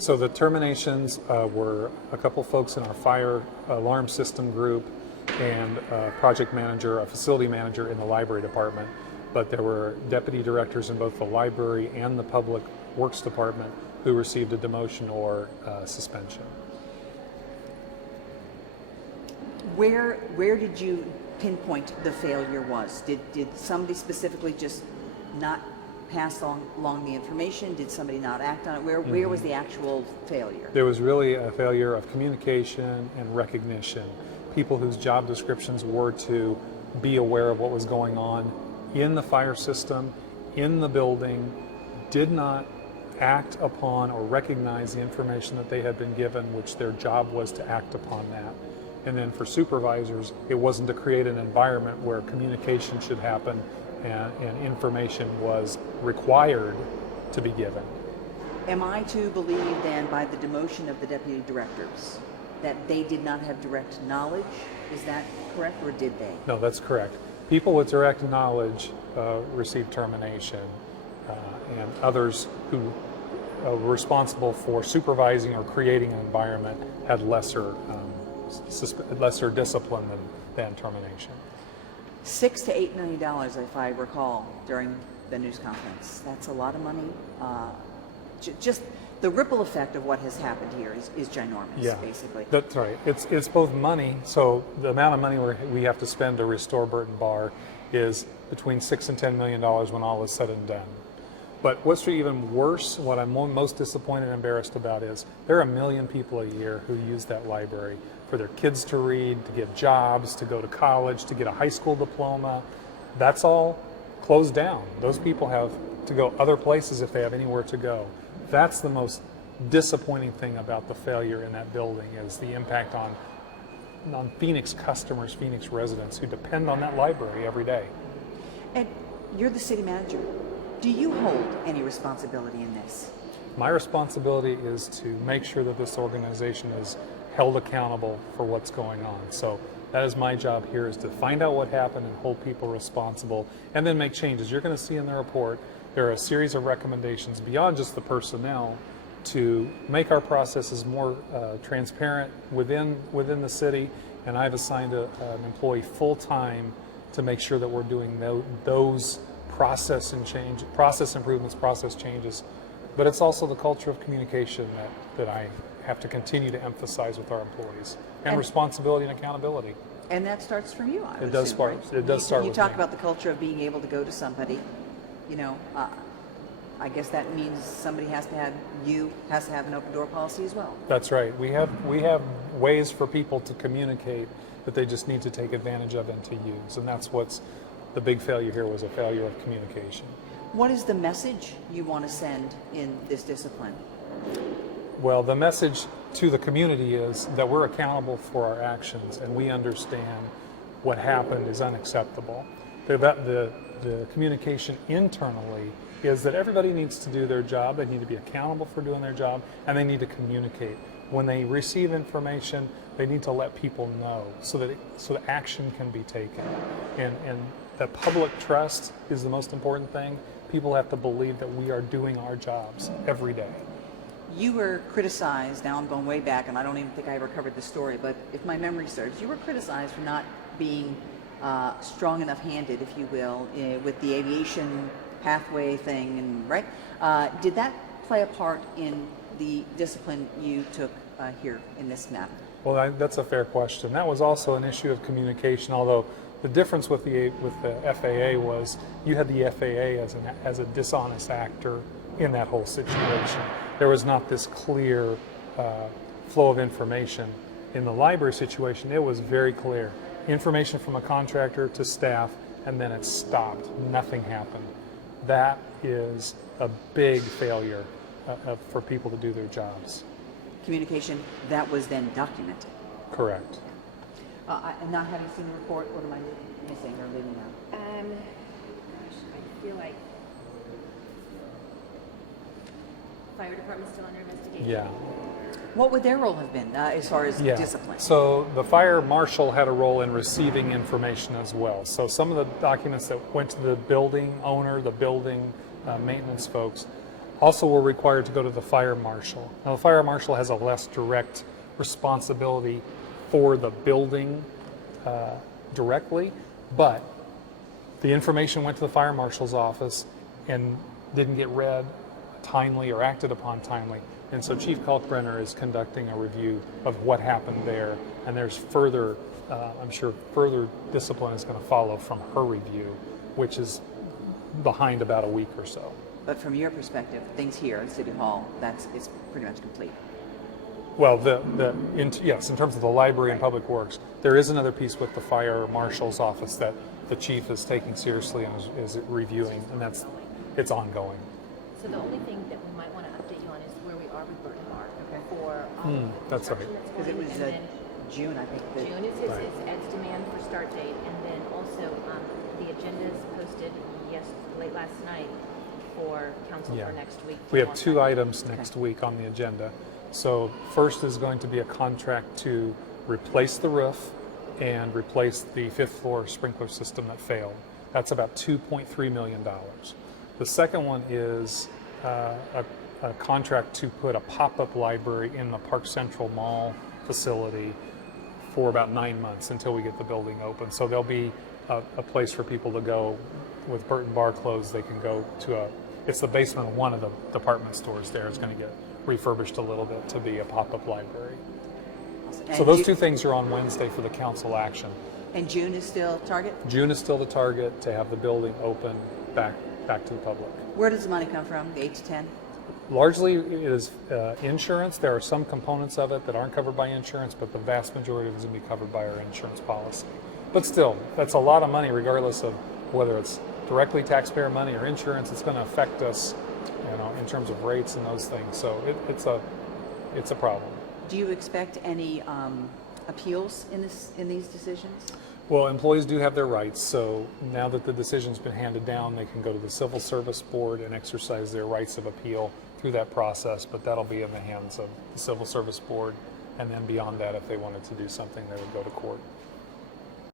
So the terminations were a couple folks in our fire alarm system group and a project manager, a facility manager in the library department. But there were deputy directors in both the library and the public works department who received a demotion or suspension. Where did you pinpoint the failure was? Did somebody specifically just not pass along the information? Did somebody not act on it? Where was the actual failure? There was really a failure of communication and recognition. People whose job descriptions were to be aware of what was going on in the fire system, in the building, did not act upon or recognize the information that they had been given, which their job was to act upon that. And then for supervisors, it wasn't to create an environment where communication should happen and information was required to be given. Am I to believe then by the demotion of the deputy directors that they did not have direct knowledge? Is that correct, or did they? No, that's correct. People with direct knowledge received termination, and others who were responsible for supervising or creating an environment had lesser discipline than termination. $6 to $8 million, if I recall, during the news conference. That's a lot of money. Just the ripple effect of what has happened here is ginormous, yeah, basically. That's right. It's both money. So the amount of money we have to spend to restore Burton Barr is between $6 and $10 million when all is said and done. But what's even worse, what I'm most disappointed and embarrassed about is there are 1 million people a year who use that library for their kids to read, to get jobs, to go to college, to get a high school diploma. That's all closed down. Those people have to go other places if they have anywhere to go. That's the most disappointing thing about the failure in that building, is the impact on Phoenix customers, Phoenix residents who depend on that library every day. And you're the city manager. Do you hold any responsibility in this? My responsibility is to make sure that this organization is held accountable for what's going on. So that is my job here, is to find out what happened and hold people responsible and then make changes. You're going to see in the report there are a series of recommendations beyond just the personnel to make our processes more transparent within the city, and I've assigned an employee full-time to make sure that we're doing those process improvements, process changes. But it's also the culture of communication that I have to continue to emphasize with our employees, and responsibility and accountability. And that starts from you, I would It does assume, start. right? It does start. You with talk me. about the culture of being able to go to somebody. You know, I guess that means somebody has to have an open door policy as well. That's right. We have ways for people to communicate that they just need to take advantage of and to use, and that's what's the big failure here, was a failure of communication. What is the message you want to send in this discipline? Well, the message to the community is that we're accountable for our actions, and we understand what happened is unacceptable. The communication internally is that everybody needs to do their job. They need to be accountable for doing their job, and they need to communicate. When they receive information, they need to let people know so that action can be taken. And that public trust is the most important thing. People have to believe that we are doing our jobs every day. You were criticized, now I'm going way back and I don't even think I ever covered the story, but if my memory serves, you were criticized for not being strong enough handed, if you will, with the aviation pathway thing, and right? Did that play a part in the discipline you took here in this matter? Well, that's a fair question. That was also an issue of communication, although the difference with the FAA was you had the FAA as a dishonest actor in that whole situation. There was not this clear flow of information. In the library situation, it was very clear. Information from a contractor to staff, and then it stopped. Nothing happened. That is a big failure for people to do their jobs. Communication that was then documented. Correct. And not having seen the report, what am I missing or leaving out? Gosh, I feel like fire department's still under investigation. Yeah. What would their role have been as far as discipline? So the fire marshal had a role in receiving information as well. So some of the documents that went to the building owner, the building maintenance folks, Also, we're required to go to the fire marshal. Now, the fire marshal has a less direct responsibility for the building directly, but the information went to the fire marshal's office and didn't get read timely or acted upon timely. And so Chief Kalkbrenner is conducting a review of what happened there, and there's further, I'm sure further discipline is going to follow from her review, which is behind about a week or so. But from your perspective, things here at City Hall, it's pretty much complete. Well, yes, in terms of the library and public works, there is another piece with the fire marshal's office that the chief is taking seriously and is reviewing, and it's ongoing. So the only thing that we might want to update you on is where we are with Burton Barr for That's right. Because it was June, I think. June is Ed's demand for start date, and then also the agenda is posted late last night for council for next week. We have 2 items next week on the agenda. So first is going to be a contract to replace the roof and replace the 5th floor sprinkler system that failed. That's about $2.3 million. The second one is a contract to put a pop-up library in the Park Central Mall facility for about 9 months until we get the building open. So there'll be a place for people to go. With Burton Barr closed, they can go to it's the basement of one of the department stores there. It's going to get refurbished a little bit to be a pop-up library. So those 2 things are on Wednesday for the council action. And June is still target? June is still the target to have the building open back to the public. Where does the money come from, the 8 to 10? Largely it is insurance. There are some components of it that aren't covered by insurance, but the vast majority of it is going to be covered by our insurance policy. But still, that's a lot of money regardless of whether it's directly taxpayer money or insurance. It's going to affect us, in terms of rates and those things. So it's a problem. Do you expect any appeals in these decisions? Well, employees do have their rights. So now that the decision's been handed down, they can go to the Civil Service Board and exercise their rights of appeal through that process. But that'll be in the hands of the Civil Service Board. And then beyond that, if they wanted to do something, they would go to court.